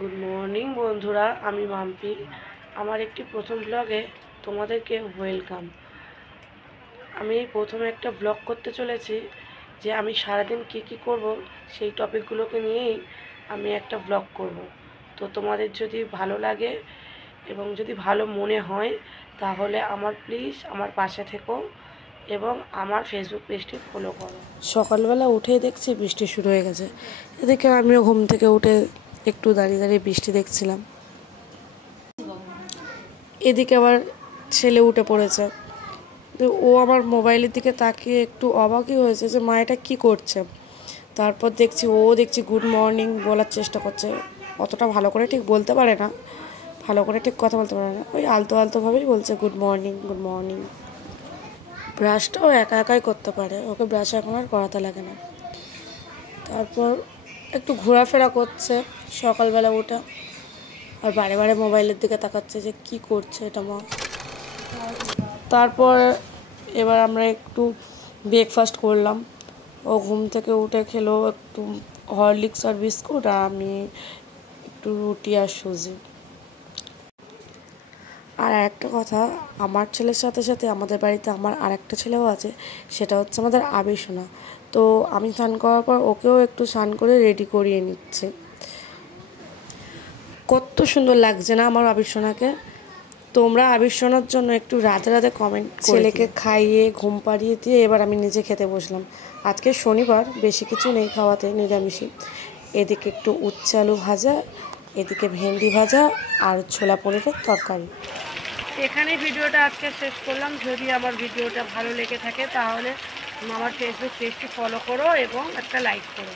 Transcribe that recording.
Good morning বন্ধুরা, আমি মাম্পি। আমার একটি প্রথম ব্লগে তোমাদেরকে ওয়েলকাম। আমি প্রথমে একটা ব্লগ করতে চলেছি যে আমি সারাদিন কী করব, সেই টপিকগুলোকে নিয়েই আমি একটা ব্লগ করব। তো তোমাদের যদি ভালো লাগে এবং যদি ভালো মনে হয় তাহলে প্লিজ আমার পাশে থেকো এবং আমার ফেসবুক পেজটি ফলো করো। সকালবেলা উঠেই দেখছি বৃষ্টি শুরু হয়ে গেছে। এদিকে আমিও ঘুম থেকে উঠে একটু দাঁড়িয়ে দাঁড়িয়ে বৃষ্টি দেখছিলাম। এদিকে আবার ছেলে উঠে পড়েছে, তো ও আমার মোবাইলের দিকে তাকিয়ে একটু অবাকই হয়েছে যে মা এটা কী করছে। তারপর দেখছি গুড মর্নিং বলার চেষ্টা করছে। অতটা ভালো করে ঠিক বলতে পারে না, ভালো করে ঠিক কথা বলতে পারে না, ওই আলতো আলতোভাবেই বলছে গুড মর্নিং গুড মর্নিং। ব্রাশটাও একা একাই করতে পারে, ওকে ব্রাশ এখন আর করাতে লাগে না। তারপর একটু ঘোরাফেরা করছে সকালবেলা উঠে, আর বারে বারে মোবাইলের দিকে তাকাচ্ছে যে কি করছে এটা মা। তারপর এবার আমরা একটু ব্রেকফাস্ট করলাম। ও ঘুম থেকে উঠে খেলো একটু হরলিক্স আর বিস্কুট, আর আমি একটু রুটি আর সুজি। আর একটা কথা, আমার ছেলের সাথে সাথে আমাদের বাড়িতে আমার আরেকটা ছেলেও আছে, সেটা হচ্ছে আমাদের আবিসোনা। তো আমি স্নান করার পর ওকেও একটু স্নান করে রেডি করিয়ে নিচ্ছে। কত সুন্দর লাগছে না আমার আবিসোনাকে। তোমরা আবিসোনার জন্য একটু রাতে রাতে কমেন্ট। ছেলেকে খাইয়ে ঘুম পাড়িয়ে দিয়ে এবার আমি নিজে খেতে বসলাম। আজকে শনিবার, বেশি কিছু নেই খাওয়াতে, নিরামিষই। এদিকে একটু উচ্ছে আলু ভাজা, এদিকে ভেন্ডি ভাজা আর ছোলা পনিরের তরকারি। এখানেই ভিডিওটা আজকে শেষ করলাম। যদি আমার ভিডিওটা ভালো লেগে থাকে তাহলে আমার ফেসবুক পেজটি ফলো করো এবং একটা লাইক করো।